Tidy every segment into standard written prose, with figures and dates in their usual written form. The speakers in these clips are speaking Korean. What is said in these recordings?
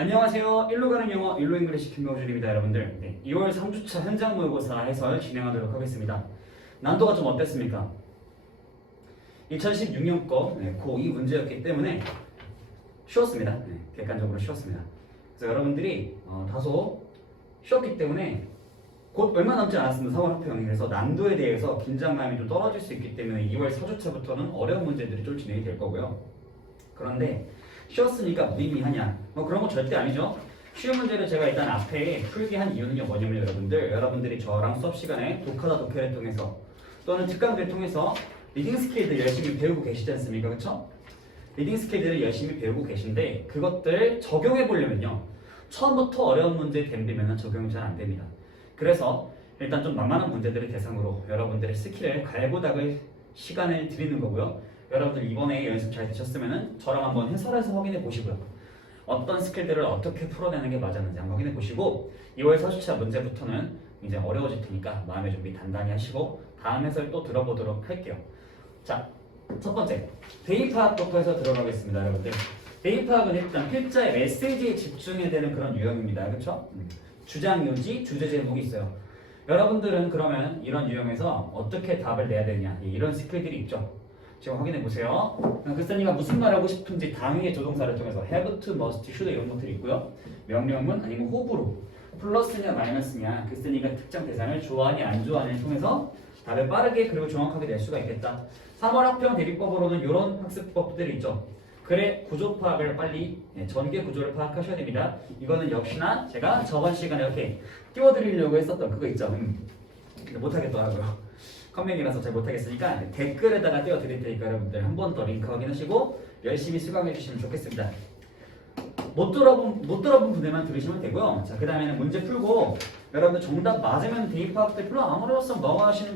안녕하세요. 일로 가는 영어, 일로 잉글리시 김명준입니다, 여러분들. 네, 2월 3주차 현장 모의고사 해설 진행하도록 하겠습니다. 난도가 좀 어땠습니까? 2016년 거 고2 문제였기 때문에 쉬웠습니다. 객관적으로 쉬웠습니다. 그래서 여러분들이 다소 쉬웠기 때문에 곧 얼마 남지 않았습니다. 3월 합평이. 그래서 난도에 대해서 긴장감이 좀 떨어질 수 있기 때문에 2월 4주차부터는 어려운 문제들이 좀 진행이 될 거고요. 그런데 쉬웠으니까 무의미하냐? 그런 거 절대 아니죠. 쉬운 문제를 제가 일단 앞에 풀게 한 이유는요, 뭐냐면 여러분들이 저랑 수업 시간에 독하다 독해를 통해서 또는 특강들을 통해서 리딩 스킬들 열심히 배우고 계시지 않습니까? 그쵸? 리딩 스킬들을 열심히 배우고 계신데 그것들을 적용해 보려면요, 처음부터 어려운 문제 댐비면 적용이 잘 안 됩니다. 그래서 일단 좀 만만한 문제들을 대상으로 여러분들의 스킬을 갈고 닦을 시간을 드리는 거고요. 여러분들 이번에 연습 잘 되셨으면 저랑 한번 해설해서 확인해 보시고요. 어떤 스킬들을 어떻게 풀어내는 게 맞았는지 한번 확인해 보시고 2월 4주차 문제부터는 이제 어려워질 테니까 마음의 준비 단단히 하시고 다음 해설 또 들어보도록 할게요. 자, 첫 번째 대입 파악부터 해서 들어가겠습니다, 여러분들. 대입 파악은 일단 필자의 메시지에 집중해야 되는 그런 유형입니다. 그렇죠? 주장 요지, 주제 제목이 있어요. 여러분들은 그러면 이런 유형에서 어떻게 답을 내야 되냐, 이런 스킬들이 있죠. 지금 확인해 보세요. 글쓴이가 무슨 말 하고 싶은지 당위의 조동사를 통해서 have to, must, should 이런 것들이 있고요. 명령문 아니면 호불호, 플러스냐 마이너스냐, 글쓴이가 특정 대상을 좋아하니 안 좋아하니를 통해서 답을 빠르게 그리고 정확하게 낼 수가 있겠다. 3월 학평 대비법으로는 이런 학습법들이 있죠. 글의 구조 파악을 빨리 전개 구조를 파악하셔야 됩니다. 이거는 역시나 제가 저번 시간에 이렇게 띄워드리려고 했었던 그거 있죠. 근데 못하겠더라고요. 컴맹이라서 잘 못하겠으니까 댓글에다가 띄워드릴 테니까 여러분들 한 번 더 링크 확인하시고 열심히 수강해 주시면 좋겠습니다. 못 들어본 분들만 들으시면 되고요. 자, 그 다음에는 문제 풀고 여러분들 정답 맞으면 대입파악 때 별로 안 어려웠으면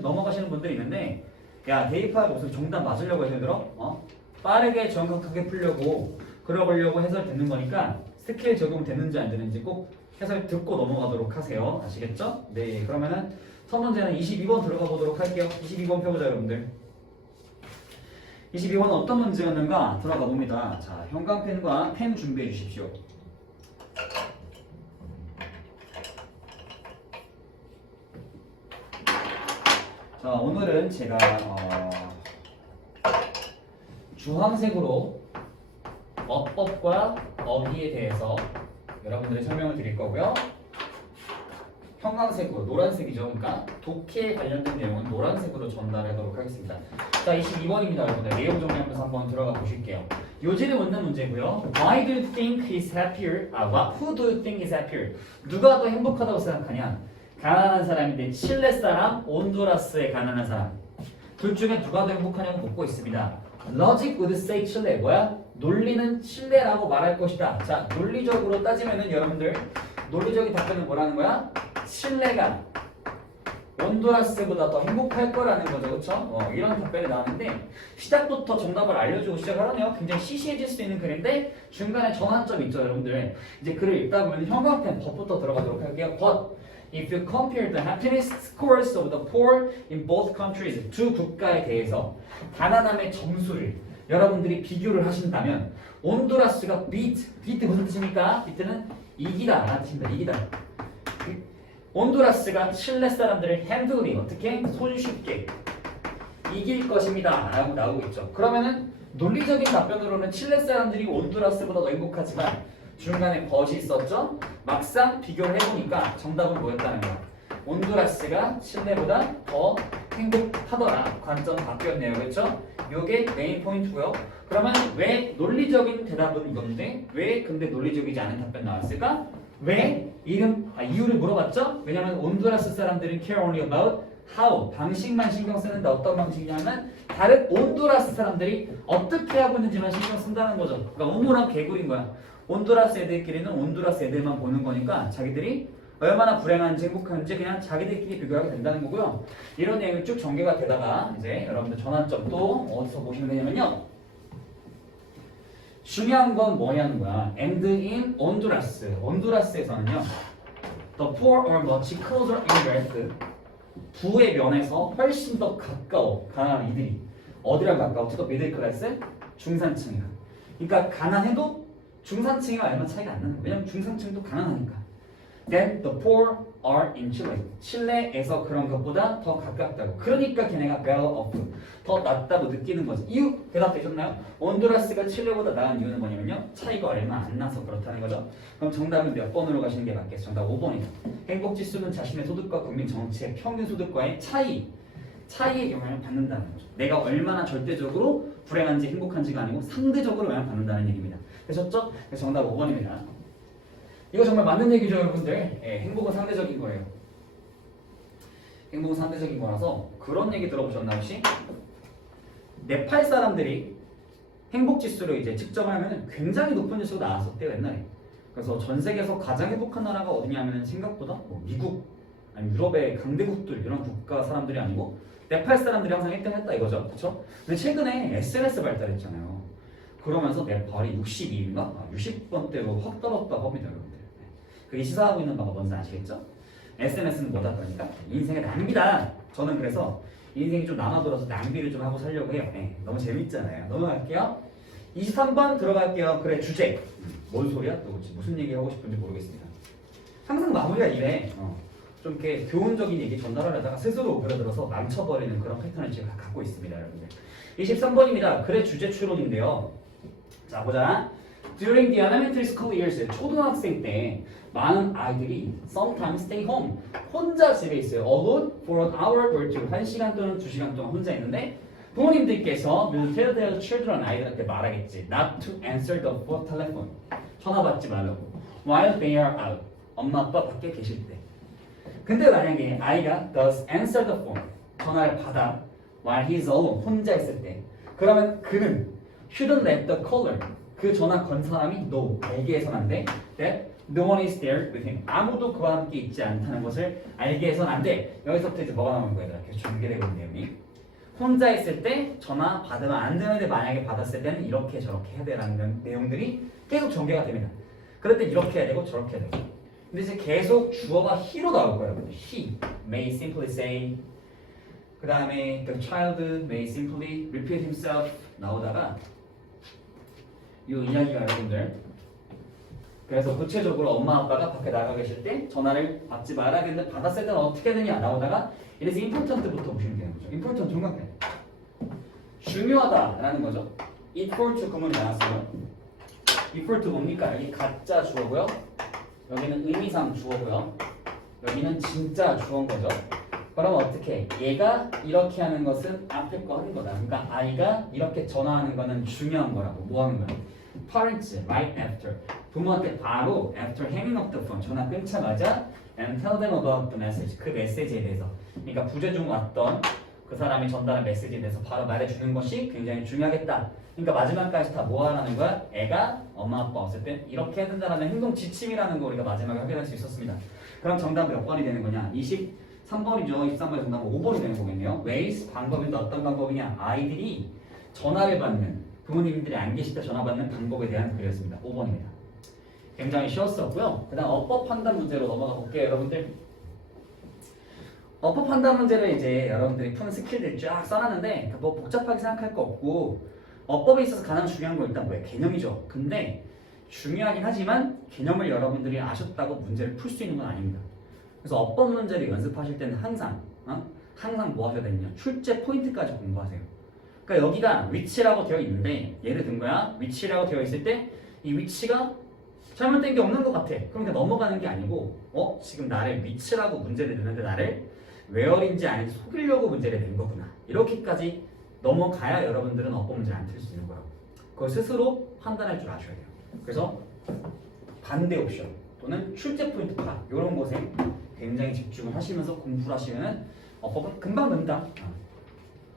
넘어가시는 분들이 있는데, 야, 대입파악 무슨 정답 맞으려고 해서 들어? 빠르게 정확하게 풀려고 그러려고 해설 듣는 거니까 스킬 적용 되는지 안 되는지 꼭 해설 듣고 넘어가도록 하세요. 아시겠죠? 네, 그러면은 첫 문제는 22번 들어가 보도록 할게요. 22번 펴보자, 여러분들. 22번은 어떤 문제였는가 들어가 봅니다. 자, 형광펜과 펜 준비해 주십시오. 자, 오늘은 제가 주황색으로 어법과 어휘에 대해서 여러분들의 설명을 드릴 거고요. 형광색으로, 노란색이죠. 그러니까 독해에 관련된 내용은 노란색으로 전달하도록 하겠습니다. 자, 22번입니다. 여러분들 내용 정리하면서 한번 들어가 보실게요. 요지를 묻는 문제고요. Why do you think he's happier? Who do you think is happier? 누가 더 행복하다고 생각하냐? 가난한 사람인데 칠레 사람, 온두라스의 가난한 사람. 둘 중에 누가 더 행복하냐고 묻고 있습니다. Logic would say 칠레. 뭐야? 논리는 칠레라고 말할 것이다. 자, 논리적으로 따지면은 여러분들 논리적인 답변은 뭐라는 거야? 칠레가 온두라스보다 더 행복할 거라는 거죠. 그렇죠? 이런 답변이 나왔는데 시작부터 정답을 알려주고 시작하네요. 굉장히 시시해질 수 있는 글인데 중간에 전환점이 있죠, 여러분들. 이제 글을 읽다 보면 형광펜 법부터 들어가도록 할게요. But if you compare the happiness scores of the poor in both countries, 두 국가에 대해서 가난함의 점수를 여러분들이 비교를 하신다면 온두라스가 beat 무슨 뜻입니까? beat는 이기다 라는 뜻입니다. 이기다. 온두라스가 칠레 사람들을 handling, 어떻게? 손쉽게 이길 것입니다 라고 나오고 있죠. 그러면은 논리적인 답변으로는 칠레 사람들이 온두라스보다 더 행복하지만 중간에 벗이 있었죠. 막상 비교를 해보니까 정답은 뭐였다는 거야? 온두라스가 칠레보다 더 행복하더라. 관점 바뀌었네요. 그렇죠? 요게 메인 포인트고요. 그러면 왜 논리적인 대답은 이건데 왜 근데 논리적이지 않은 답변 나왔을까? 왜? 이유를 물어봤죠? 왜냐면 온두라스 사람들은 care only about how, 방식만 신경 쓰는데 어떤 방식이냐면 다른 온두라스 사람들이 어떻게 하고 있는지만 신경 쓴다는 거죠. 그러니까 오물한 개구리인 거야. 온두라스 애들끼리는 온두라스 애들만 보는 거니까 자기들이 얼마나 불행한지 행복한지 그냥 자기들끼리 비교하게 된다는 거고요. 이런 내용이 쭉 전개가 되다가 이제 여러분들 전환점 또 어디서 보시면 되냐면요. 중요한 건 뭐냐는 거야. And in Honduras, 온두라스에서는요, the poor are much closer in wealth. 부의 면에서 훨씬 더 가까워. 가난한 이들이 어디랑 가까워? 또 미들 클래스? 중산층이야. 그러니까 가난해도 중산층이랑 얼마 차이가 안 나는 거예요. 왜냐면 중산층도 가난하니까. Then the poor are in Chile. 칠레에서 그런 것보다 더 가깝다고. 그러니까 걔네가 better off, 더 낫다고 느끼는 거지. 이유 대답되셨나요? 온두라스가 칠레보다 나은 이유는 뭐냐면요, 차이가 얼마 안 나서 그렇다는 거죠. 그럼 정답은 몇 번으로 가시는 게 맞겠어요? 정답 5번이죠. 행복지수는 자신의 소득과 국민 전체의 평균 소득과의 차이의 영향을 받는다는 거죠. 내가 얼마나 절대적으로 불행한지 행복한지가 아니고 상대적으로 영향을 받는다는 얘기입니다. 되셨죠? 그래서 정답 5번입니다. 이거 정말 맞는 얘기죠, 여러분들. 예, 행복은 상대적인 거예요. 행복은 상대적인 거라서 그런 얘기 들어보셨나 혹시? 네팔 사람들이 행복 지수를 이제 측정하면 굉장히 높은 지수가 나왔었대요, 옛날에. 그래서 전 세계에서 가장 행복한 나라가 어디냐면 생각보다 뭐 미국, 아니 유럽의 강대국들 이런 국가 사람들이 아니고 네팔 사람들이 항상 1등 했다 이거죠, 그렇죠? 근데 최근에 SNS 발달했잖아요. 그러면서 네팔이 62인가 60번대로 확 떨어졌다고 합니다, 여러분들. 그게 시사하고 있는 바가 뭔지 아시겠죠? SNS는 뭐다 그러니까 인생의 낭비다. 저는 그래서 인생이 좀 남아돌아서 낭비를 좀 하고 살려고 해요. 네, 너무 재밌잖아요. 넘어갈게요. 23번 들어갈게요. 그래, 주제. 뭔 소리야? 또 무슨 얘기 하고 싶은지 모르겠습니다. 항상 마무리가 이래. 좀 이렇게 교훈적인 얘기 전달하려다가 스스로 오그라들어서 망쳐버리는 그런 패턴을 제가 갖고 있습니다, 여러분들. 23번입니다. 그래, 주제 추론인데요. 자, 보자. During the elementary school years, 초등학생 때 많은 아이들이 sometimes stay home, 혼자 집에 있어요. Alone for an hour or two, 1시간 또는 2시간 동안 혼자 있는데 부모님들께서 will tell their children, 아이들한테 말하겠지, not to answer the phone telephone, 전화 받지 말라고, while they are out, 엄마 아빠 밖에 계실 때. 근데 만약에 아이가 does answer the phone, 전화를 받아 while he is alone, 혼자 있을 때, 그러면 그는 shouldn't let the caller, 그 전화 건 사람이 no, 알게 해서는 안 돼. that no one is there with him, 아무도 그와 함께 있지 않다는 것을 알게 해서는 안 돼. 여기서부터 이제 뭐가 나오는 거예요? 계속 전개되고 있는 내용이. 혼자 있을 때 전화 받으면 안 되는데 만약에 받았을 때는 이렇게 저렇게 해야 되라는 내용들이 계속 전개가 됩니다. 그럴 때 이렇게 해야 되고 저렇게 해야 되고. 근데 이제 계속 주어가 he로 나올 거예요. He may simply say, 그 다음에 the child may simply repeat himself 나오다가 이 이야기가 여러분들, 그래서 구체적으로 엄마 아빠가 밖에 나가 계실 때 전화를 받지 말아야겠는데 받았을 때는 어떻게 해야 되냐 나오다가 it is important부터 보시면 되는 거죠. important 중간에 중요하다라는 거죠. equal to 구문이 나왔어요. equal to 뭡니까? 여기 가짜 주어고요. 여기는 의미상 주어고요. 여기는 진짜 주어인 거죠. 그러면 어떻게? 얘가 이렇게 하는 것은 앞에 거 하는 거다. 그러니까 아이가 이렇게 전화하는 거는 중요한 거라고. 뭐 하는 거야? Parents right after, 부모한테 바로 after hanging up the phone, 전화 끊자마자 and tell them about the message, 그 메시지에 대해서. 그러니까 부재 중 왔던 그 사람이 전달한 메시지에 대해서 바로 말해주는 것이 굉장히 중요하겠다. 그러니까 마지막까지 다 뭐 하라는 거야? 애가 엄마 아빠 없을 때 이렇게 해야 된다는 행동 지침이라는 거 우리가 마지막에 확인할 수 있었습니다. 그럼 정답 몇 번이 되는 거냐? 23번이죠. 23번의 정답은 5번이 되는 거겠네요. ways, 방법인데 어떤 방법이냐? 아이들이 전화를 받는, 부모님들이 안 계실 때 전화 받는 방법에 대한 글이었습니다. 5번입니다. 굉장히 쉬웠었고요. 그 다음 어법 판단 문제로 넘어가 볼게요, 여러분들. 어법 판단 문제를 이제 여러분들이 푸는 스킬들 쫙 써놨는데 뭐 복잡하게 생각할 거 없고, 어법에 있어서 가장 중요한 건 일단 뭐예요? 개념이죠. 근데 중요하긴 하지만 개념을 여러분들이 아셨다고 문제를 풀 수 있는 건 아닙니다. 그래서 어법 문제를 연습하실 때는 항상 뭐 하셔야 되느냐? 출제 포인트까지 공부하세요. 그러니까 여기가 위치라고 되어 있는데, 예를 든 거야. 위치라고 되어 있을 때 이 위치가 잘못된 게 없는 것 같아. 그러니까 넘어가는 게 아니고, 지금 나를 위치라고 문제를 내는데 나를 where인지 아닌지 속이려고 문제를 낸 거구나. 이렇게까지 넘어가야 여러분들은 어법 문제를 안 틀 수 있는 거라고. 그걸 스스로 판단할 줄 아셔야 돼요. 그래서 반대 옵션 또는 출제 포인트 파악, 이런 곳에 굉장히 집중을 하시면서 공부를 하시면 어법은 금방 는다.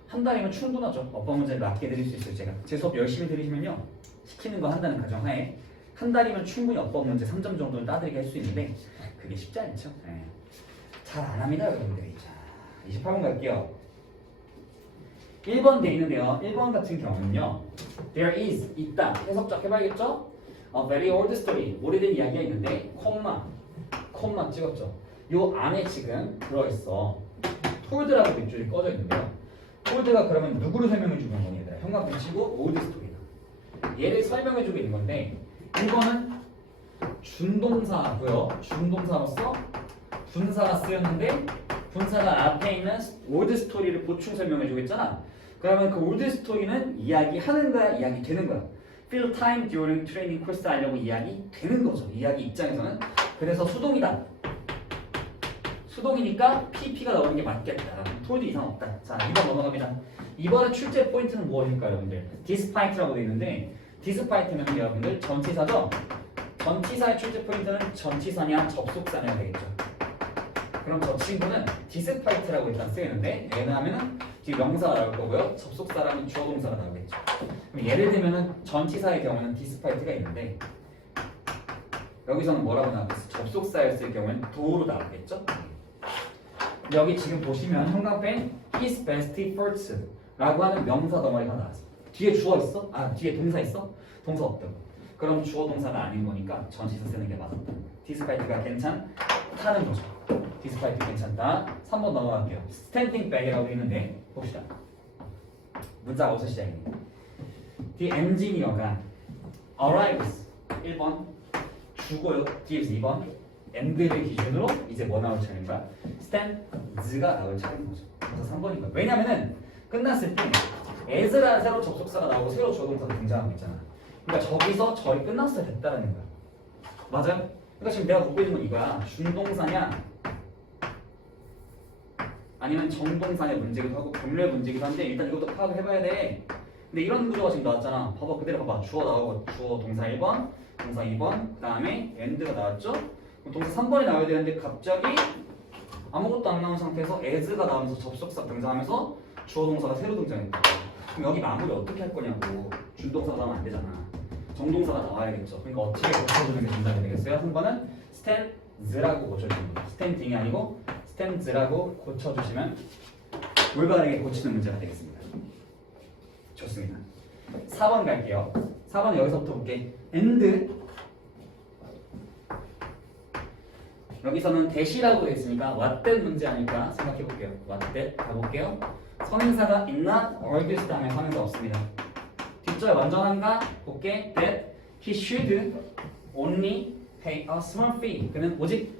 한 달이면 충분하죠. 어법 문제를 맞게 드릴 수 있어요. 제가 제 수업 열심히 들으시면요, 시키는 거 한다는 가정하에 한 달이면 충분히 어법 문제 3점 정도는 따드리게 할 수 있는데 그게 쉽지 않죠. 잘 안 합니다, 여러분들이. 자, 28번 갈게요. 1번 돼 있는데요. 1번 같은 경우는요, there is, 있다. 해석적 해봐야겠죠? A very old story, 오래된 이야기가 있는데 콤마 찍었죠. 요 안에 지금 들어있어. told라고 밑줄이 꺼져 있는데요. told가 그러면 누구를 설명해 주는 거니? 형광펜 치고 old story다. 얘를 설명해 주고 있는 건데, 이거는 준동사고요. 준동사로서 분사가 쓰였는데 분사가 앞에 있는 올드 스토리를 보충 설명해 주겠잖아. 그러면 그 올드 스토리는 이야기하는 거야, 이야기 되는 거야. Fill time during training course 하려고 이야기 되는 거죠. 이야기 입장에서는. 그래서 수동이다. 수동이니까 PP가 나오는 게 맞겠다. 토도 이상 없다. 자, 2번 넘어갑니다. 이번에 출제 포인트는 무엇일까요, 여러분들? Despite라고 되어 있는데 Despite면 여러분들 전치사죠? 전치사의 출제 포인트는 전치사냐 접속사냐 되겠죠. 그럼 저 친구는 Despite라고 일단 쓰이는데 왜냐하면 지금 명사가 나올 거고요. 접속사라면 주어 동사가 나오겠죠. 그럼 예를 들면은 전치사의 경우는 Despite가 있는데 여기서는 뭐라고 나왔겠어? 접속사였을 경우는 do로 나오겠죠. 여기 지금 보시면 형광펜 his best efforts 라고 하는 명사 덩어리가 나왔어. 뒤에 주어 있어? 아, 뒤에 동사 있어? 동사 없다고. 그럼 주어 동사가 아닌 거니까 전치사 쓰는 게 맞았다. Despite가 괜찮다는 거죠. Despite 괜찮다. 3번 넘어갈게요. Standing back이라고 있는데 봅시다. 문자가 어디서 시작입니다. The engineer가 arrives 1번 주고요. gives 2번 and를 기준으로 이제 뭐 나올 차례인가? stands가 나올 차례인 거죠. 그래서 3번인 거예요. 왜냐면은 끝났을 때 as라는 새로 접속사가 나오고 새로 주어동사가 등장하고 있잖아. 그러니까 저기서 절이 끝났어야 됐다라는 거야. 맞아요? 그러니까 지금 내가 묻고 있는 건 이거야. 준동사냐 아니면 정동사의 문제기도 하고 병렬 문제기도 한데 일단 이것도 파악을 해봐야 돼. 근데 이런 구조가 지금 나왔잖아. 봐봐, 그대로 봐봐. 주어 나오고 주어 동사 1번, 동사 2번, 그 다음에 and가 나왔죠? 그럼 동사 3번이 나와야 되는데 갑자기 아무것도 안 나온 상태에서 as가 나오면서 접속사 등장하면서 주어 동사가 새로 등장했다. 그럼 여기 마무리 어떻게 할 거냐고. 준동사가 나오면 안 되잖아. 정동사가 나와야겠죠. 그러니까 어떻게 고쳐주는 게 정답이 되겠어요? 3번은 stands라고 고쳐주는 거예요. standing이 아니고 stands라고 고쳐주시면 올바르게 고치는 문제가 되겠습니다. 좋습니다. 4번 갈게요. 4번 여기서부터 볼게. and 여기서는 that이라고 되어 있으니까 what that 문제 아닐까 생각해 볼게요. what that 가볼게요. 선행사가 있나? argues 다음에 선행사 없습니다. 뒷절 완전한가? 볼게. that he should only pay a small fee. 그는 오직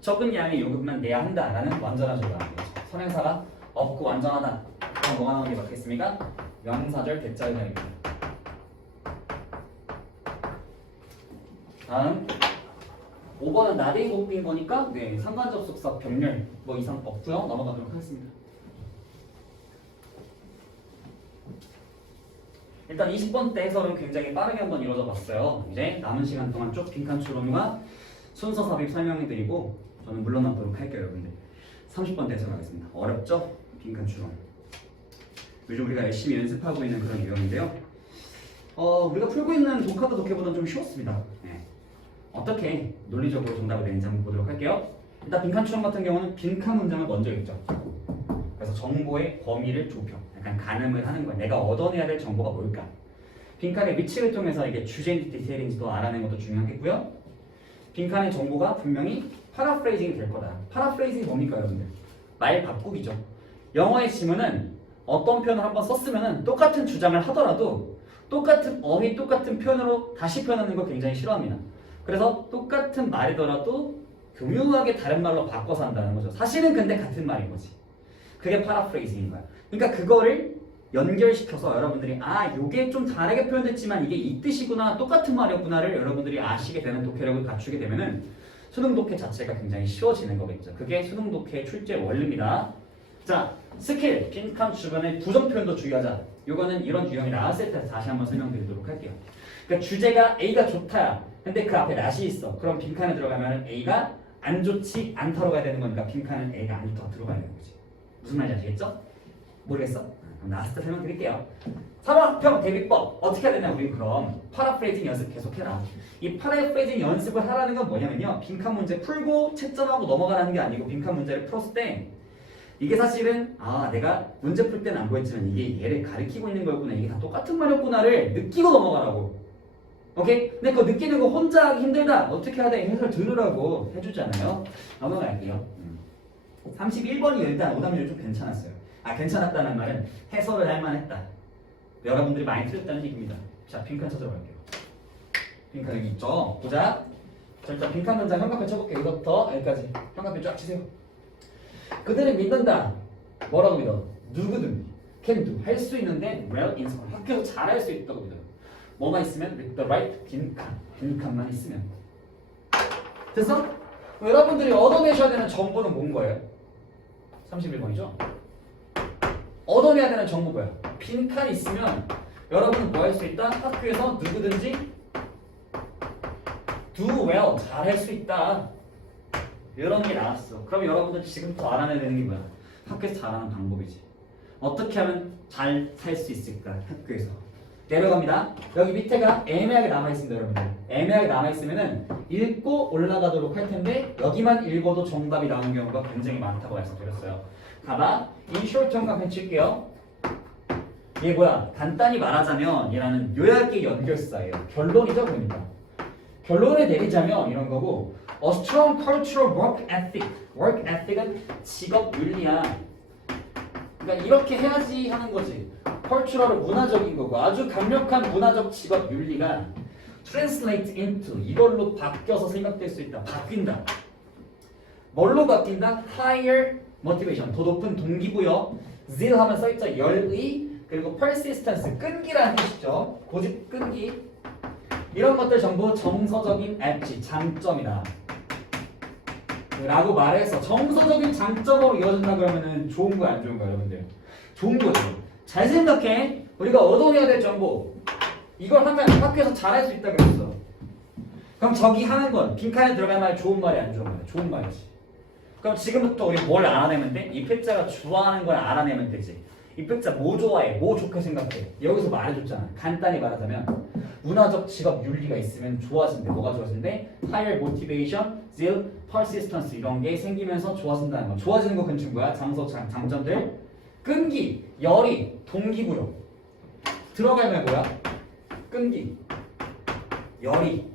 적은 양의 요금만 내야 한다라는 완전하죠가 나오는 거죠. 선행사가 없고 완전하다. 그럼 뭐가 나오는 게 맞겠습니까? 명사절 대자절입니다. 다음 5번은 나대기 복비인 거니까 네, 상관접속사 병렬 뭐 이상 없고요. 넘어가도록 하겠습니다. 일단 20번 때 해설은 굉장히 빠르게 한번 이루어져 봤어요. 이제 남은 시간 동안 쭉 빈칸 추론과 순서 삽입 설명해드리고 저는 물러나도록 할게요, 여러분들. 30번 때 해설하겠습니다. 어렵죠? 빈칸 추론. 요즘 우리가 열심히 연습하고 있는 그런 유형인데요. 우리가 풀고 있는 독하다 독해보다는 좀 쉬웠습니다. 네. 어떻게 논리적으로 정답을 내는지 한번 보도록 할게요. 일단 빈칸 추론 같은 경우는 빈칸 문장을 먼저 읽죠. 그래서 정보의 범위를 좁혀. 약간 가늠을 하는 거야. 내가 얻어내야 될 정보가 뭘까? 빈칸의 위치를 통해서 이게 주제인지 디테일인지도 알아내는 것도 중요하겠고요. 빈칸의 정보가 분명히 파라프레이징이 될 거다. 파라프레이징이 뭡니까, 여러분들? 말 바꾸기죠. 영어의 지문은 어떤 표현을 한번 썼으면은 똑같은 주장을 하더라도 똑같은 어휘, 똑같은 표현으로 다시 표현하는 걸 굉장히 싫어합니다. 그래서 똑같은 말이더라도 교묘하게 다른 말로 바꿔서 한다는 거죠. 사실은 근데 같은 말인 거지. 그게 파라프레이징인 거야. 그러니까 그거를 연결시켜서 여러분들이 요게 좀 다르게 표현됐지만 이게 이 뜻이구나, 똑같은 말이었구나를 여러분들이 아시게 되는 독해력을 갖추게 되면은 수능 독해 자체가 굉장히 쉬워지는 거겠죠. 그게 수능 독해 출제 원리입니다. 자, 스킬, 빈칸 주변의 부정 표현도 주의하자. 요거는 이런 유형이 나왔을 때 다시 한번 설명드리도록 할게요. 그러니까 주제가 A가 좋다. 근데 그 앞에 not이 있어. 그럼 빈칸에 들어가면 A가 안 좋지 않다로 가야 되는 거니까 빈칸은 A가 안 좋다 들어가야 되는 거지. 무슨 말인지 아시겠죠? 모르겠어? 그럼 나왔을 때 설명드릴게요. 산업형 대비법 어떻게 해야 되냐? 우리 그럼 파라프레이징 연습 계속해라. 이 파라프레이징 연습을 하라는 건 뭐냐면요, 빈칸 문제 풀고 채점하고 넘어가라는 게 아니고 빈칸 문제를 풀었을 때 이게 사실은 내가 문제 풀 때는 안 보였지만 이게 얘를 가리키고 있는 거였구나, 이게 다 똑같은 말이었구나를 느끼고 넘어가라고. 오케이? 근데 그거 느끼는 거 혼자 하기 힘들다. 어떻게 해야 돼? 해설 들으라고 해주잖아요. 넘어갈게요. 31번이 일단 오답률이 좀 괜찮았어요. 괜찮았다는 말은 해설을 할 만했다. 여러분들이 많이 틀렸다는 얘기입니다. 자, 빈칸 찾아볼게요. 빈칸 여기 있죠. 보자. 자, 일단 빈칸 문장 형광펜 쳐볼게요. 이것부터 여기까지 형광펜 쫙 치세요. 그들은 믿는다. 뭐라고 믿어? 누구든 can do 할 수 있는데 well in school 학교에서 잘할 수 있다고 믿어요. 뭐만 있으면 with the right 빈칸만 있으면 됐어? 여러분들이 얻어내셔야 되는 정보는 뭔 거예요? 31번이죠? 얻어내야 되는 정보 뭐야? 빈칸이 있으면 여러분은 뭐 할 수 있다? 학교에서 누구든지 do well 잘할 수 있다. 이런 게 나왔어. 그럼 여러분들 지금부터 알아내야 되는 게 뭐야? 학교에서 잘하는 방법이지. 어떻게 하면 잘 살 수 있을까? 학교에서. 내려갑니다. 여기 밑에가 애매하게 남아있습니다, 여러분들. 애매하게 남아있으면은 읽고 올라가도록 할 텐데 여기만 읽어도 정답이 나오는 경우가 굉장히 많다고 말씀드렸어요. 가봐. 인쇼트 형광펜 칠게요. 이게 뭐야? 간단히 말하자면 얘라는 요약의 연결사예요. 결론이죠, 그러니까. 결론을 내리자면 이런 거고 A strong cultural work ethic. work ethic은 직업 윤리야. 그러니까 이렇게 해야지 하는 거지. cultural은 문화적인 거고 아주 강력한 문화적 직업 윤리가 translate into 이걸로 바뀌어서 생각될 수 있다. 바뀐다. 뭘로 바뀐다? higher motivation 더 높은 동기부여. zeal 하면 써있죠. 열의 그리고 persistence 끈기라는 뜻이죠. 고집 끈기. 이런 것들 전부 정서적인 엣지 장점이다. 라고 말해서 정서적인 장점으로 이어진다 그러면은 좋은 거야 안 좋은 거야 여러분들? 좋은 거죠. 잘 생각해. 우리가 얻어내야 될 정보 이걸 하면 학교에서 잘할 수 있다 그랬어. 그럼 저기 하는 건 빈칸에 들어갈 말 좋은 말이 안 좋은 말이야? 좋은 말이지. 그럼 지금부터 우리 뭘 알아내면 돼? 이 패자가 좋아하는 걸 알아내면 되지. 이 패자 뭐 좋아해? 뭐 좋게 생각해? 여기서 말해줬잖아. 간단히 말하자면 문화적 직업 윤리가 있으면 좋아진대. 뭐가 좋아진대? higher motivation, zeal, persistence 이런 게 생기면서 좋아진다는 거. 좋아지는 거 근처 뭐야? 장점들 끈기, 열의, 동기부여. 들어갈 말 뭐야? 끈기, 열의,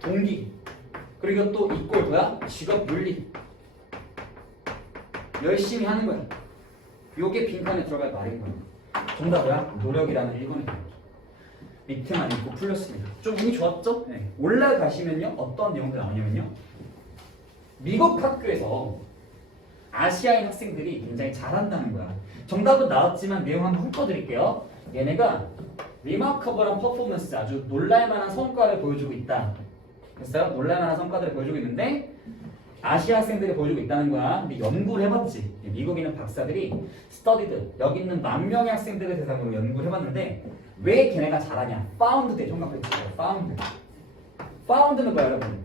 동기. 그리고 또 이꼴 뭐야? 직업 윤리. 열심히 하는 거야. 요게 빈칸에 들어갈 말인 거야. 정답 뭐야? 노력이라는 1번이 되는 거죠. 밑에만 읽고 풀렸습니다. 좀 운이 좋았죠? 네. 올라가시면요. 어떤 내용들 나오냐면요. 미국 학교에서 아시아인 학생들이 굉장히 잘한다는 거야. 정답은 나왔지만 내용 한번 훑어드릴게요. 얘네가 remarkable한 퍼포먼스 아주 놀랄만한 성과를 보여주고 있다. 됐어요? 놀랄만한 성과들을 보여주고 있는데 아시아 학생들이 보여주고 있다는 거야. 근데 연구를 해봤지. 미국에 있는 박사들이 스터디드 여기 있는 10,000명의 학생들을 대상으로 연구를 해봤는데 왜 걔네가 잘하냐? 파운드 정답했어요. 파운드는 뭐야 여러분?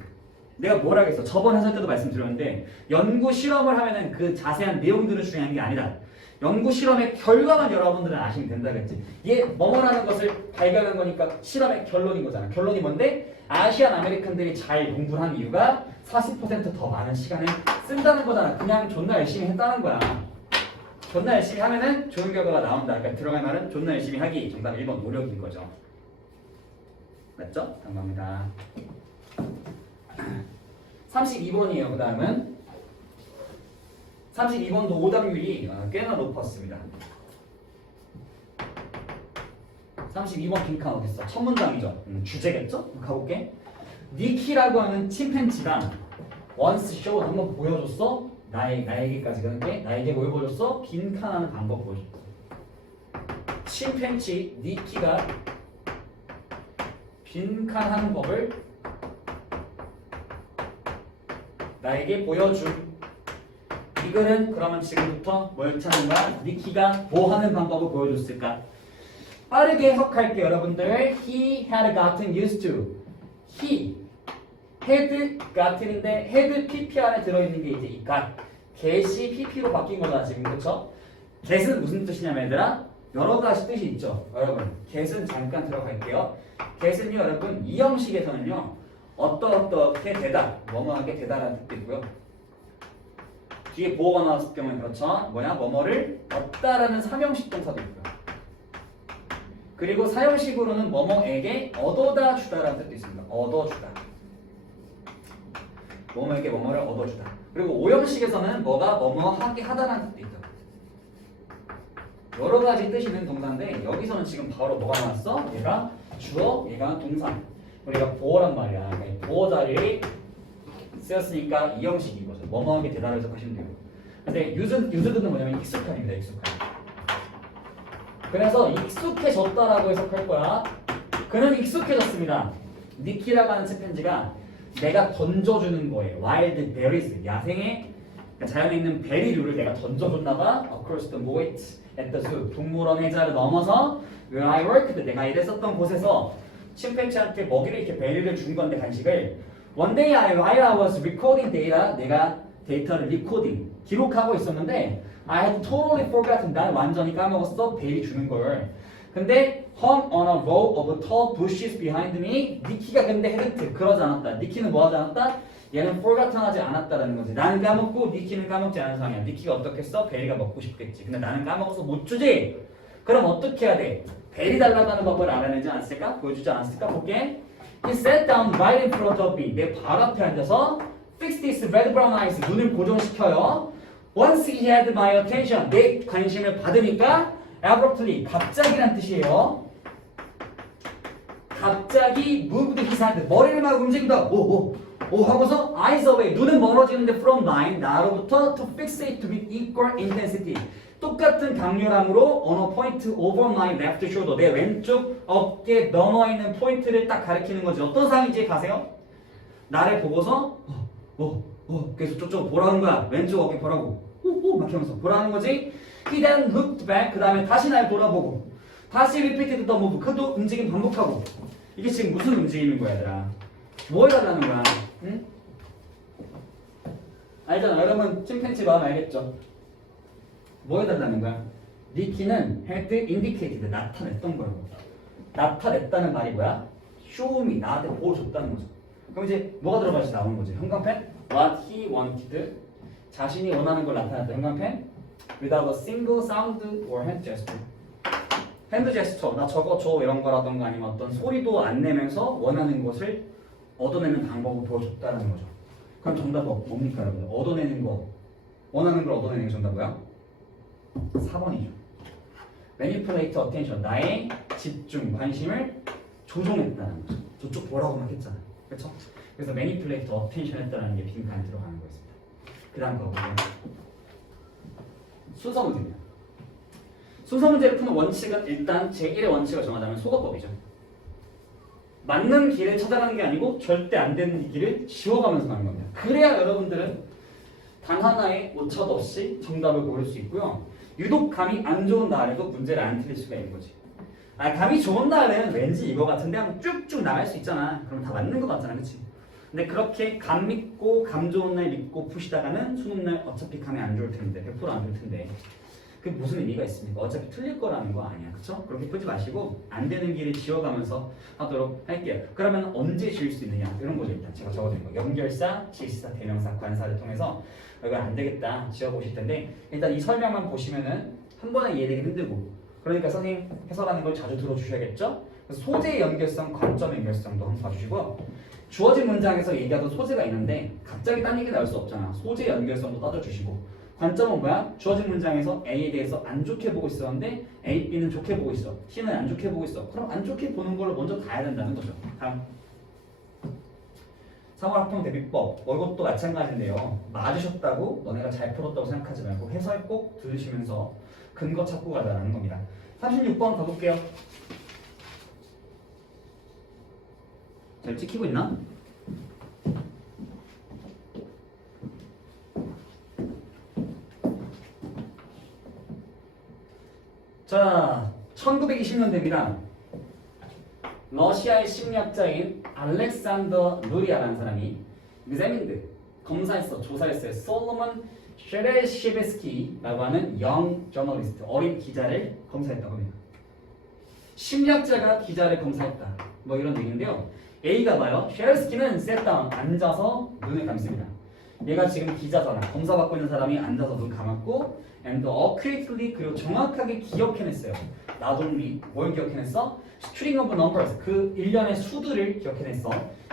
내가 뭘 하겠어? 저번 해설 때도 말씀드렸는데 연구 실험을 하면은 그 자세한 내용들을 중요한 게 아니다. 연구 실험의 결과만 여러분들은 아시면 된다 그랬지. 얘 뭐뭐라는 것을 발견한 거니까 실험의 결론인 거잖아. 결론이 뭔데? 아시안 아메리칸들이 잘 공부를 한 이유가 40%더 많은 시간을 쓴다는 거잖아. 그냥 존나 열심히 했다는 거야. 존나 열심히 하면은 좋은 결과가 나온다. 그러니까 들어갈 말은 존나 열심히 하기. 정답 1번 노력인 거죠. 맞죠? 감사합니다. 32번이에요. 그 다음은 32번도 오답률이 꽤나 높았습니다. 32번 빈칸 어딨어? 첫 문장이죠. 주제겠죠? 가볼게. 니키라고 하는 침팬지가 once showed 한번 보여줬어. 나에게까지 그런데 나에게 뭘 보여줬어? 빈칸하는 방법 보여줬어. 침팬지 니키가 빈칸하는 법을 나에게 보여준. 이거는 그러면 지금부터 뭘 찾는 거야? 니키가 뭐 하는 방법을 보여줬을까? 빠르게 해석할게요 여러분들. He had gotten used to. He had gotten인데 had pp 안에 들어있는 게 이제 이 got. get이 pp로 바뀐 거잖아 지금. 그쵸? get은 무슨 뜻이냐면 얘들아 여러 가지 뜻이 있죠 여러분. get은 잠깐 들어갈게요. get은요 여러분 이 형식에서는요 어떻게 되다 뭐뭐하게 되다라는 뜻도 있고요. 뒤에 보어가 나왔을 경우에 그렇죠. 뭐뭐를 얻다라는 삼형식 동사도 있고요. 그리고 사형식으로는 뭐뭐에게 얻어다 주다라는 뜻도 있습니다. 얻어주다. 뭐뭐에게 뭐뭐를 얻어주다. 그리고 오형식에서는 뭐가 뭐뭐하게 하다라는 뜻도 있다. 여러 가지 뜻이 있는 동사인데 여기서는 지금 바로 뭐가 나왔어? 얘가 주어, 얘가 동사. 우리가 보어란 말이야. 보어 자리에 쓰였으니까 이 형식인 거죠. 뭐뭐하게 대단을 해석하시면 돼요. 근데 유즈드는 뭐냐면 익숙함입니다. 익숙함. 그래서 익숙해졌다라고 해석할 거야. 그는 익숙해졌습니다. 니키라고 하는 침팬지가 내가 던져주는 거예요. 와일드 베리스, 야생의 그러니까 자연에 있는 베리류를 내가 던져줬나봐. Across the moat at the zoo. 동물원 회자를 넘어서 where I worked, 내가 일했었던 곳에서 침팬지한테 먹이를 이렇게 베리를 준 건데 간식을 one day while I was recording data, 내가 데이터를 리코딩, 기록하고 있었는데 I had totally forgotten, 난 완전히 까먹었어 베리 주는 걸. 근데 hung on a row of tall bushes behind me. 니키가 근데 헤드트 그러지 않았다. 니키는 뭐 하지 않았다? 얘는 forgotten 하지 않았다라는 거지. 나는 까먹고 니키는 까먹지 않은 상황이야. 니키가 어떻게 했어? 베리가 먹고 싶겠지. 근데 나는 까먹어서 못 주지. 그럼 어떻게 해야 돼? 베리 달라는 법을 알아내지 않았을까? 보여주지 않았을까? 볼게. He sat down right in front of me. 내 발 앞에 앉아서 fixed his red brown eyes. 눈을 고정시켜요. Once he had my attention. 내 관심을 받으니까 abruptly. 갑자기란 뜻이에요. 갑자기 moved his hand. 머리를 막 움직인다. 오 하고서 eyes away. 눈은 멀어지는데 from mine. 나로부터 to fixate with equal intensity. 똑같은 강렬함으로 on a point over my left shoulder. 내 왼쪽 어깨 넘어 있는 포인트를 딱 가리키는 거지. 어떤 상황인지 가세요? 나를 보고서 그래서 저쪽 보라는 거야. 왼쪽 어깨 보라고. 막 하면서 보라는 거지. He then looked back. 그 다음에 다시 날 돌아보고 다시 repeated the move. 그도 움직임 반복하고. 이게 지금 무슨 움직임인 거야 얘들아? 뭐 해달라는 거야? 응? 알잖아. 여러분 침팬지 마음 알겠죠? 뭐 해달라는 거야? 니키는 had indicated, 나타냈던 거라고. 나타냈다는 말이 뭐야? show me, 나한테 보여줬다는 거죠. 그럼 이제 뭐가 들어가야지 나오는 거지? 형광펜? what he wanted, 자신이 원하는 걸 나타냈다. 형광펜? without a single sound or hand gesture. 핸드 제스처, 나 저거 줘 이런 거라던가 아니면 어떤 소리도 안 내면서 원하는 것을 얻어내는 방법을 보여줬다는 거죠. 그럼 정답은 뭡니까 여러분? 얻어내는 거, 원하는 걸 얻어내는 게 정답 뭐야? 4번이죠. manipulate attention, 나의 집중, 관심을 조종했다는 거죠. 저쪽 보라고 막 했잖아. 그렇죠? 그래서 manipulate attention 했다는 게 빈칸에 들어가는 거였습니다. 그 다음 거 보면 순서 문제입니다. 순서 문제를 푸는 원칙은 일단 제1의 원칙을 정하자면 소거법이죠. 맞는 길을 찾아가는 게 아니고 절대 안 되는 길을 지워가면서 가는 겁니다. 그래야 여러분들은 단 하나의 오차도 없이 정답을 고를 수 있고요. 유독 감이 안 좋은 날에도 문제를 안 틀릴 수가 있는 거지. 감이 좋은 날에는 왠지 이거 같은데 하면 쭉쭉 나갈 수 있잖아. 그럼 다 맞는 거 같잖아, 그렇지? 근데 그렇게 감 믿고 감 좋은 날 믿고 푸시다가는 수능 날 어차피 감이 안 좋을 텐데 100% 안 좋을 텐데 그게 무슨 의미가 있습니까? 어차피 틀릴 거라는 거 아니야, 그렇죠? 그렇게 푸지 마시고 안 되는 길을 지워가면서 하도록 할게요. 그러면 언제 지울 수 있느냐 이런 거죠. 일단 제가 적어드린 거 연결사, 지시사, 대명사, 관사를 통해서 이건 안 되겠다 지워보실 텐데 일단 이 설명만 보시면은 한 번에 이해되기 힘들고 그러니까 선생님 해설하는 걸 자주 들어주셔야겠죠? 그래서 소재의 연결성, 관점 연결성도 한번 봐주시고 주어진 문장에서 얘기하던 소재가 있는데 갑자기 딴 얘기 나올 수 없잖아. 소재 연결성도 따져주시고 관점은 뭐야? 주어진 문장에서 A에 대해서 안 좋게 보고 있었는데 A, B는 좋게 보고 있어. C는 안 좋게 보고 있어. 그럼 안 좋게 보는 걸로 먼저 가야 된다는 거죠. 다음 3월 학평 대비법 이것도 마찬가지인데요. 맞으셨다고 너네가 잘 풀었다고 생각하지 말고 해설 꼭 들으시면서 근거 찾고 가자는 겁니다. 36번 가볼게요. 잘 찍히고 있나? 자, 1920년대입니다. 러시아의 심리학자인 알렉산더 루리아라는 사람이 examined, 검사했어, 조사했어요. 솔로몬 쉐레시베스키라고 하는 영 저널리스트, 어린 기자를 검사했다고 합니다. 심리학자가 기자를 검사했다. 뭐 이런 얘기인데요. A가 봐요. 쉐레스키는 sat down, 앉아서 눈을 감습니다. 얘가 지금 기자잖아. 검사받고 있는 사람이 앉아서 눈 감았고 and accurately, 그리고 정확하게 기억해냈어요. 나도 뭘 기억해냈어? string of numbers, 그 일련의 수들을 기억해냈어.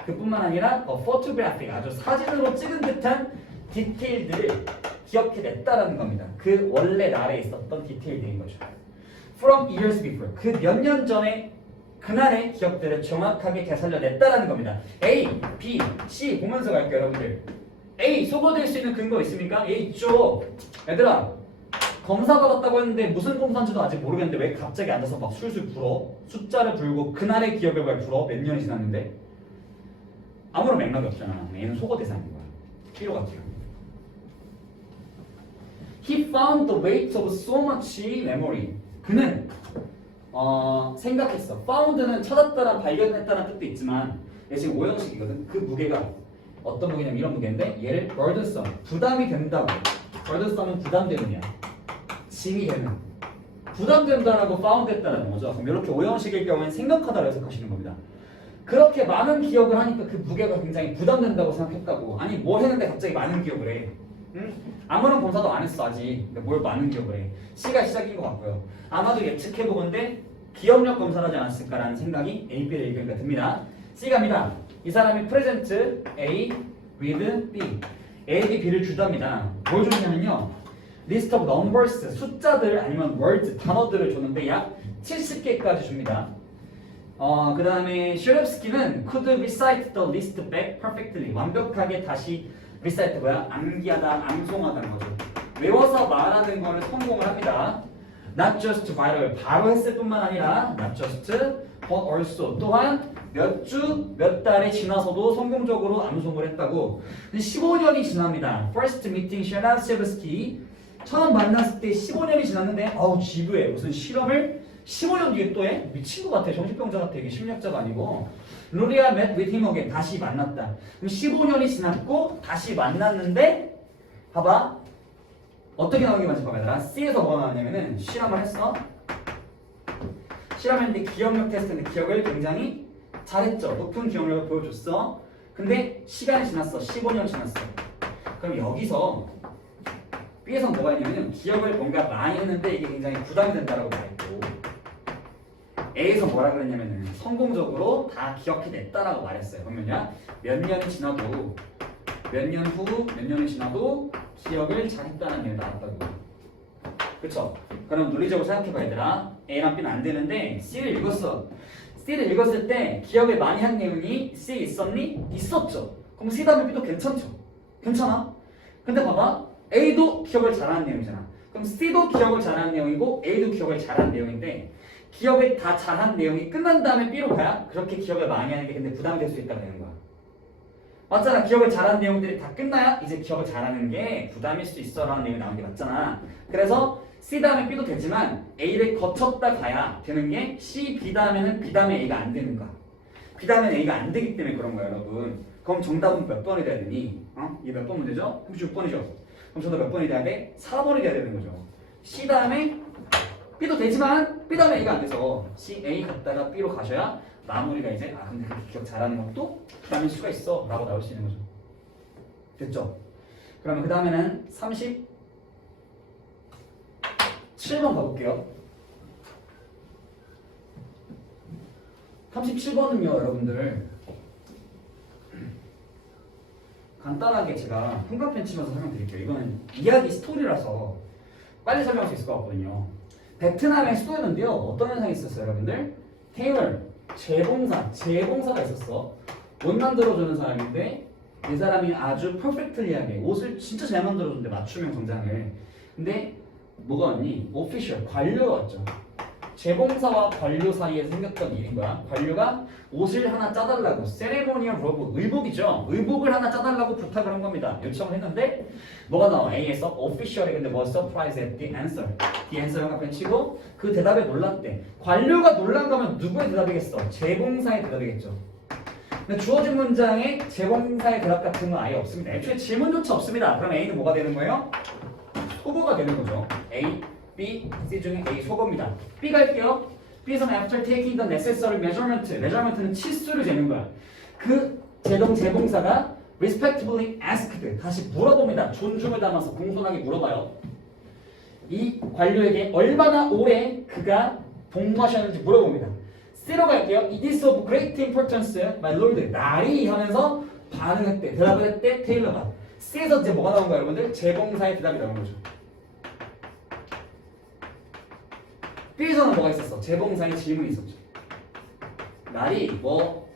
그뿐만 아니라 photographic, 아주 사진으로 찍은 듯한 디테일들을 기억해냈다라는 겁니다. 그 원래 날에 있었던 디테일들인 거죠. From years before, 그 몇 년 전에 그날의 기억들을 정확하게 되살려냈다라는 겁니다. A, B, C 보면서 갈게요, 여러분들. A, 소거될 수 있는 근거 있습니까? A 있죠. 얘들아, 검사 받았다고 했는데 무슨 검사인지도 아직 모르겠는데 왜 갑자기 앉아서 막 술술 불어? 숫자를 불고 그날의 기억을 왜 불어? 몇 년이 지났는데? 아무런 맥락이 없잖아. 얘는 소거 대상인 거야. 필요 같아요. He found the weight of so much memory. 그는 생각했어. found는 찾았다란 발견했다는 뜻도 있지만 얘 지금 오형식이거든. 그 무게가 어떤 무게냐면 이런 무게인데 얘를 burdensome, 부담이 된다고. burdensome은 부담되느냐, 짐이 되는, 부담된다라고 found 했다는 거죠. 그럼 이렇게 오형식일 경우에는 생각하다로 해석하시는 겁니다. 그렇게 많은 기억을 하니까 그 무게가 굉장히 부담된다고 생각했다고. 아니 뭘 했는데 갑자기 많은 기억을 해. 응? 아무런 검사도 안 했어 아직. 근데 뭘 많은 기억을 해. C가 시작인 것 같고요. 아마도 예측해보건데 기억력 검사를 하지 않았을까라는 생각이 A, B를 얘기하니까 듭니다. C 갑니다. 이 사람이 present A with B, A, B, B를 주답니다. 뭘 줬냐면요, list of numbers, 숫자들 아니면 words, 단어들을 줬는데 약 70개까지 줍니다. 그 다음에 슈렙스키는 could recite the list back perfectly, 완벽하게 다시 recite 뭐야? 암기하다, 암송하다는 거죠. 외워서 말하는 거는 성공을 합니다. Not just viral, 바로 했을 뿐만 아니라 not just, but also, 또한 몇 주, 몇 달이 지나서도 성공적으로 암송을 했다고. 15년이 지납니다. First meeting 슈렙스키, 처음 만났을 때 15년이 지났는데 어우 지루해. 무슨 실험을 15년 뒤에 또 해? 미친 것 같아. 정신병자 같아. 이게 심리학자가 아니고. 루리아 met with him again. 다시 만났다. 그럼 15년이 지났고 다시 만났는데 봐봐. 어떻게 나오기만 봐봐 얘들아. C에서 뭐가 나왔냐면은 실험을 했어. 실험했는데 기억력 테스트인데 기억을 굉장히 잘했죠. 높은 기억력을 보여줬어. 근데 시간이 지났어. 15년 지났어. 그럼 여기서 B에서 뭐가 있냐면 기억을 뭔가 많이 했는데 이게 굉장히 부담이 된다라고 말했고, A에서 뭐라 그랬냐면은 성공적으로 다 기억해냈다라고 말했어요. 그러면요, 몇 년이 지나도, 몇 년 후, 몇 년이 지나도 기억을 잘했다는 얘기 나왔다고. 그쵸? 그럼 논리적으로 생각해봐 얘들아. A랑 B는 안 되는데 C를 읽었어. C를 읽었을 때 기억을 많이 한 내용이 C에 있었니? 있었죠. 그럼 C 다음에 B도 괜찮죠? 괜찮아? 근데 봐봐, A도 기억을 잘하는 내용이잖아. 그럼 C도 기억을 잘하는 내용이고 A도 기억을 잘하는 내용인데 기억을 다 잘한 내용이 끝난 다음에 B로 가야 그렇게 기억을 많이 하는 게 근데 부담이 될 수 있다고 되는 거야. 맞잖아. 기억을 잘한 내용들이 다 끝나야 이제 기억을 잘하는 게 부담일 수 있어 라는 내용이 나온 게 맞잖아. 그래서 C 다음에 B도 되지만 A를 거쳤다 가야 되는 게 C, B 다음에는 B 다음에 A가 안 되는 거야. B 다음에 A가 안 되기 때문에 그런 거야 여러분. 그럼 정답은 몇 번이 돼야 되니? 이게 몇 번 문제죠? 36번이죠? 그럼 정답 몇 번이 돼야 돼? 4번이 돼야 되는 거죠. C 다음에 B도 되지만 B 다음에 A가 안 돼서 C, A 갔다가 B로 가셔야 마무리가 이제 근데 그렇게 기억 잘하는 것도 부담일 수가 있어 라고 나올 수 있는 거죠. 됐죠? 그러면 그 다음에는 37번 가볼게요. 37번은요 여러분들 간단하게 제가 형광펜 치면서 설명드릴게요. 이거는 이야기 스토리라서 빨리 설명할 수 있을 것 같거든요. 베트남의 수도였는데요. 어떤 현상이 있었어요 여러분들? 테일러, 재봉사가 있었어. 옷 만들어주는 사람인데 이 사람이 아주 퍼펙트리하게 옷을 진짜 잘 만들어주는데 맞춤형 정장을. 근데 뭐가 왔니? 오피셜, 관료가 왔죠. 재봉사와 관료 사이에 생겼던 일인 거야. 관료가 옷을 하나 짜달라고, 세레모니얼 로브, 의복이죠. 의복을 하나 짜달라고 부탁을 한 겁니다. 요청을 했는데 뭐가 나와? A에서 official이 근데 뭐 surprise at the answer. the answer 형광펜 치고 그 대답에 놀랐대. 관료가 놀란 거면 누구의 대답이겠어? 재봉사의 대답이겠죠. 근데 주어진 문장에 재봉사의 대답 같은 건 아예 없습니다. 애초에 질문조차 없습니다. 그럼 A는 뭐가 되는 거예요? 소거가 되는 거죠. A, B, C 중에 A 소거입니다. B 갈게요. B에서는 after taking the necessary measurement는 치수를 재는 거야. 그 재봉사가 respectfully asked, 다시 물어봅니다. 존중을 담아서 공손하게 물어봐요. 이 관료에게 얼마나 오래 그가 복무하셨는지 물어봅니다. C로 갈게요. It is of great importance, my lord. 날이 하면서 반응했대. 대답을 했대. 테일러가. C에서 이제 뭐가 나온 거야 여러분들? 재봉사의 대답이 나온 거죠. B에서는 뭐가 있었어? 재봉사의 질문이 있었죠. 날이 뭐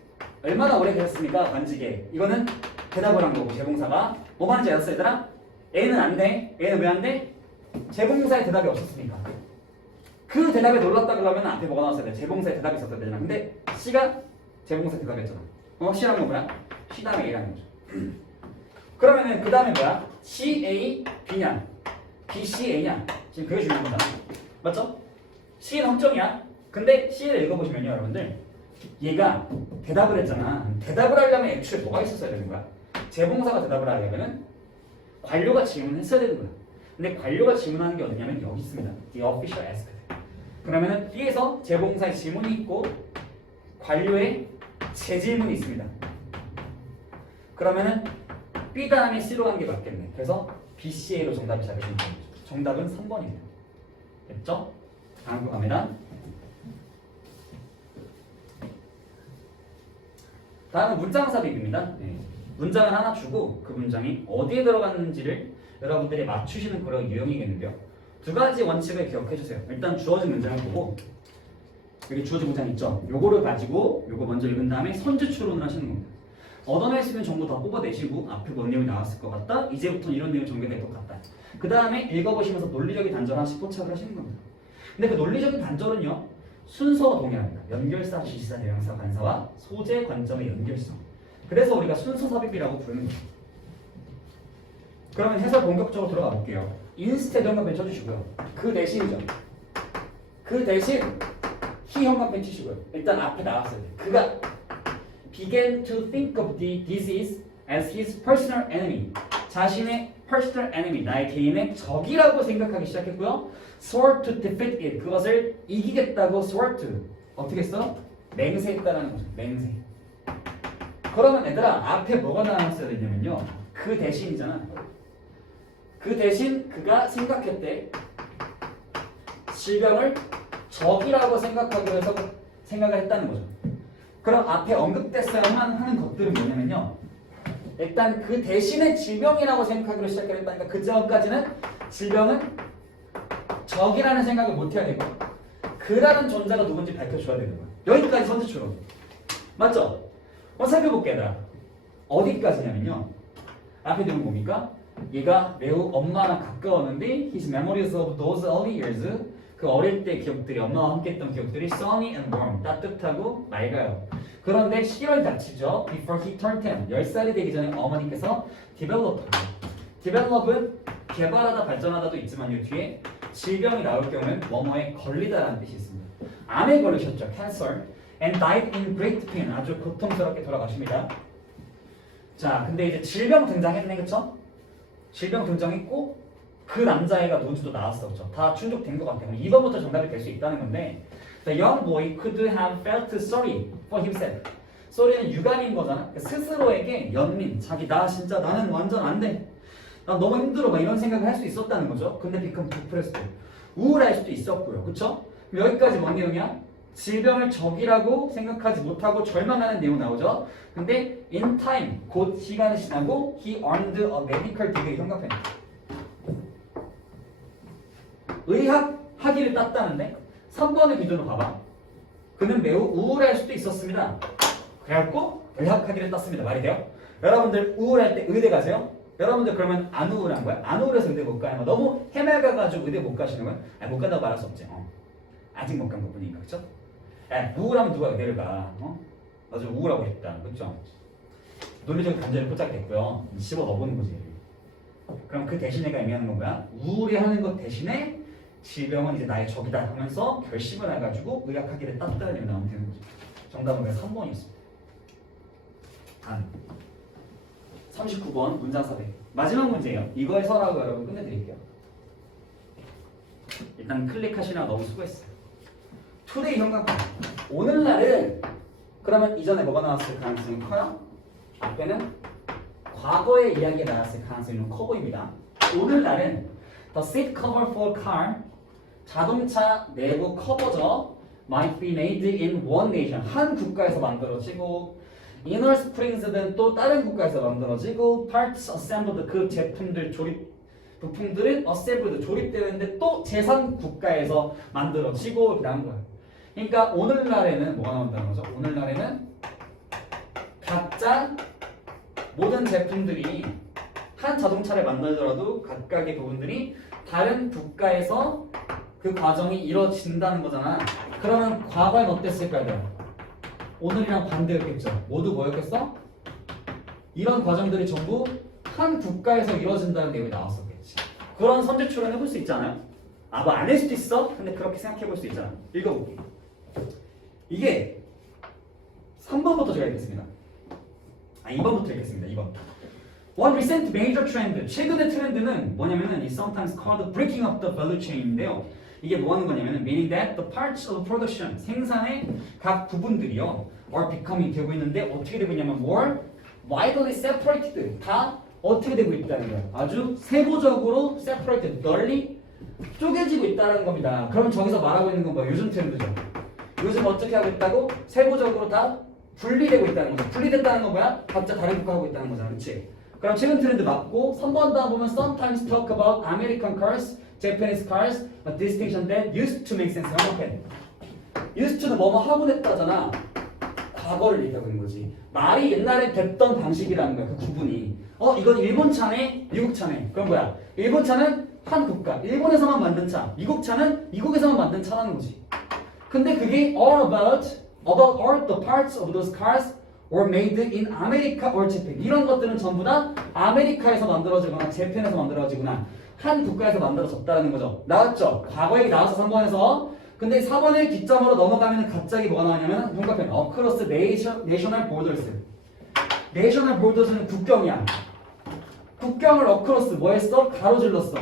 얼마나 오래 되셨습니까? 관직에. 이거는 대답을 한 거고 재봉사가 뭐 하는지 알았어 얘들아? A는 안 돼. A는 왜 안 돼? 재봉사의 대답이 없었으니까. 그 대답에 놀랐다 그러면 앞에 뭐가 나왔어야 돼? 재봉사의 대답이 있었어야 되잖아. 근데 C가 재봉사 대답이었잖아. C라는 건 뭐야? C 다음에 A라는 거죠. 그러면은 그 다음에 뭐야? C, A, B냐? B, C, A냐? 지금 그게 중요한 거잖아. 맞죠? C는 확정이야. 근데 C를 읽어보시면요 여러분들 얘가 대답을 했잖아. 대답을 하려면 애초에 뭐가 있었어야 되는 거야? 재봉사가 대답을 하려면은 관료가 질문했어야 되는 거야. 근데 관료가 질문하는 게 어디냐면 여기 있습니다. The official asked. 그러면은 B에서 재봉사의 질문이 있고 관료의 재질문이 있습니다. 그러면은 B 다음에 C로 가는 게 맞겠네. 그래서 B, C, A로 정답이 잡혀지는 거죠. 정답은 3번입니다. 됐죠? 다음 거 갑니다. 다음은 문장 삽입입니다. 네. 문장을 하나 주고 그 문장이 어디에 들어갔는지를 여러분들이 맞추시는 그런 유형이겠는데요. 두 가지 원칙을 기억해 주세요. 일단 주어진 문장을 보고 여기 주어진 문장 있죠? 요거를 가지고 요거 먼저 읽은 다음에 선제 추론을 하시는 겁니다. 얻어낼 수 있는 정보 다 뽑아내시고 앞에 뭔 내용이 나왔을 것 같다. 이제부터 이런 내용이 전개될 것 같다. 그 다음에 읽어보시면서 논리적인 단절 하나씩 포착을 하시는 겁니다. 근데 그 논리적인 단절은요. 순서가 동일합니다. 연결사, 지시사, 대명사, 관사와 소재, 관점의 연결성. 그래서 우리가 순서 삽입이라고 부르는 거죠. 그러면 해설 본격적으로 들어가 볼게요. instead 현관펜 쳐주시고요. 그 대신이죠. 그 대신 he 현관펜 치시고요. 일단 앞에 나왔어요. 그가 began to think of the disease as his personal enemy. 자신의 personal enemy, 나의 개인의 적이라고 생각하기 시작했고요. swore to defeat it. 그것을 이기겠다고 swore to. 어떻게 써? 맹세했다라는 거죠. 맹세. 그러면 얘들아 앞에 뭐가 나왔어야 되냐면요. 그 대신이잖아. 그 대신 그가 생각했대. 질병을 적이라고 생각하기로 해서 생각을 했다는 거죠. 그럼 앞에 언급됐어야만 하는 것들은 뭐냐면요. 일단 그 대신에 질병이라고 생각하기로 시작했다니까 그 전까지는 질병은 적이라는 생각을 못 해야 되고 그라는 존재가 누군지 밝혀줘야 되는 거야. 여기까지 선제추론. 맞죠? 살펴볼게 얘들아. 어디까지냐면요. 앞에 들은 뭡니까? 얘가 매우 엄마랑 가까웠는데 His memories of those early years 그 어릴 때 기억들이 엄마와 함께 했던 기억들이 sunny and warm 따뜻하고 맑아요. 그런데 시력이 다치죠. Before he turned 10 10살이 되기 전에 어머니께서 develop은 개발하다 발전하다도 있지만 이 뒤에 질병이 나올 경우는 뭐뭐에 걸리다라는 뜻이 있습니다. 암에 걸리셨죠. cancer and died in great pain 아주 고통스럽게 돌아가십니다. 자 근데 이제 질병 등장했네 그쵸? 질병 등장했고 그 남자애가 누군지도 나왔어 그쵸? 다 충족된 것 같아요. 이거부터 정답이 될 수 있다는 건데 The young boy could have felt sorry for himself. sorry는 유감인 거잖아. 스스로에게 연민, 자기 나 진짜 나는 완전 안 돼. 나 너무 힘들어 막 이런 생각을 할 수 있었다는 거죠. 근데 become depressed. 우울할 수도 있었고요. 그쵸? 여기까지 뭔 내용이야? 질병을 적이라고 생각하지 못하고 절망하는 내용 나오죠. 근데 in time, 곧 시간이 지나고 he earned a medical degree 현관펜. 의학 학위를 땄다는데 3번을 기준으로 봐봐. 그는 매우 우울할 수도 있었습니다. 그래갖고 의학 학위를 땄습니다. 말이 돼요? 여러분들 우울할 때 의대 가세요? 여러분들 그러면 안 우울한 거야? 안 우울해서 의대 못 가요? 너무 헤매가가지고 의대 못 가시는 거야? 아니, 못 간다고 말할 수 없지. 아직 못 간 것 뿐이니까, 그쵸? 야, 우울하면 누가 의대를 가? 나 좀 우울하고 싶다, 그쵸? 논리적인 감정이 포착됐고요. 씹어 넣어보는 거지. 그럼 그 대신에가 의미하는 건 뭐야? 우울해하는 것 대신에 질병은 이제 나의 적이다 하면서 결심을 해가지고 의학 학위를 땄다는 얘기 나오면 되는 거죠. 정답은 그래서 3번이었습니다. 단 39번 문장 삽입 마지막 문제예요. 이거 해설하고 여러분 끝내드릴게요. 일단 클릭하시느라 너무 수고했어요. 투데이 현관펜 오늘날은 그러면 이전에 뭐가 나왔을 가능성이 커요? 앞에는 과거의 이야기가 나왔을 가능성이 커 보입니다. 오늘날은 The seat cover for car 자동차 내부 커버죠. Might be made in one nation 한 국가에서 만들어지고 Inner Springs는 또 다른 국가에서 만들어지고 Parts assembled 그 제품들 조립 부품들은 assembled 조립되는데 또 제3 국가에서 만들어지고 이렇게 나온 거예요. 그러니까 오늘날에는 뭐가 나온다는 거죠? 오늘날에는 각자 모든 제품들이 한 자동차를 만들더라도 각각의 부분들이 다른 국가에서 그 과정이 이루어진다는 거잖아. 그러면 과거엔 어땠을까요? 오늘이랑 반대였겠죠. 모두 뭐였겠어? 이런 과정들이 전부 한 국가에서 이루어진다는 내용이 나왔었겠지. 그런 선제 추론 해볼 수 있잖아요. 아, 뭐 안 할 수도 있어? 근데 그렇게 생각해 볼 수 있잖아. 읽어볼게. 이게 3번부터 제가 읽겠습니다. 2번부터 읽겠습니다. 2번. One recent major trend. 최근의 트렌드는 뭐냐면은 is sometimes called breaking up the value chain인데요. 이게 뭐 하는 거냐면은 meaning that the parts of production 생산의 각 부분들이요 are becoming 되고 있는데 어떻게 되고 있냐면 more widely separated 다 어떻게 되고 있다는 거예요. 아주 세부적으로 separated, 널리 쪼개지고 있다는 겁니다. 그럼 저기서 말하고 있는 건 뭐야? 요즘 트렌드죠. 요즘 어떻게 하고 있다고? 세부적으로 다 분리되고 있다는 거죠. 분리됐다는 건 뭐야? 각자 다른 국가 하고 있다는 거잖아. 그렇지? 그럼 최근 트렌드 맞고 3번 다 보면 sometimes talk about American cars, Japanese cars, a distinction that used to make sense. 한번 used to는 뭐뭐 하고 됐다잖아. 과거를 얘기하고 있는 거지. 말이 옛날에 됐던 방식이라는 거야. 그 구분이. 이건 일본 차네, 미국 차네. 그럼 뭐야? 일본 차는 한 국가, 일본에서만 만든 차. 미국 차는 미국에서만 만든 차라는 거지. 근데 그게 all about all the parts of those cars were made in America or Japan. 이런 것들은 전부 다 아메리카에서 만들어지거나 재팬에서 만들어지거나 한 국가에서 만들어졌다는 거죠. 나왔죠? 과거 얘기 나와서 3번에서. 근데 4번을 기점으로 넘어가면 갑자기 뭐가 나왔냐면 형과편 across national borders. national borders는 국경이야. 국경을 across 뭐 했어? 가로질렀어.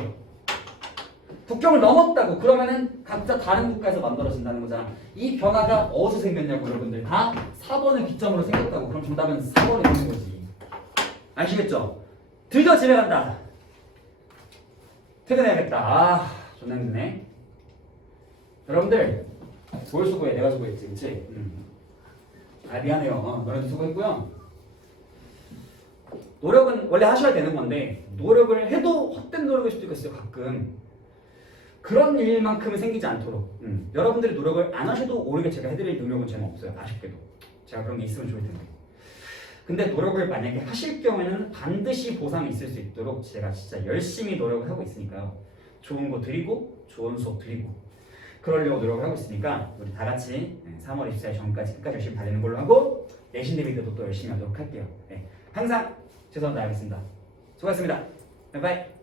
국경을 넘었다고. 그러면은 각자 다른 국가에서 만들어진다는 거잖아. 이 변화가 어디서 생겼냐고 여러분들. 다 4번을 기점으로 생겼다고. 그럼 정답은 4번에 있는 거지. 아시겠죠? 드디어 집에 간다. 퇴근해야겠다. 아, 존나 힘드네. 여러분들 뭘 수고해? 내가 수고했지, 그치? 아, 미안해요. 너네도 수고했고요. 노력은 원래 하셔야 되는 건데 노력을 해도 헛된 노력일 수도 있어요. 가끔 그런 일만큼은 생기지 않도록 여러분들이 노력을 안 하셔도 오르게 제가 해드릴 능력은 저는 없어요. 아쉽게도 제가 그런 게 있으면 좋을 텐데. 근데 노력을 만약에 하실 경우에는 반드시 보상이 있을 수 있도록 제가 진짜 열심히 노력을 하고 있으니까요. 좋은 거 드리고 좋은 수업 드리고 그러려고 노력을 하고 있으니까 우리 다 같이 3월 24일 전까지 끝까지 열심히 달리는 걸로 하고 내신 대비 때도 또 열심히 하도록 할게요. 네. 항상 최선을 다하겠습니다. 수고하셨습니다. 바이바이.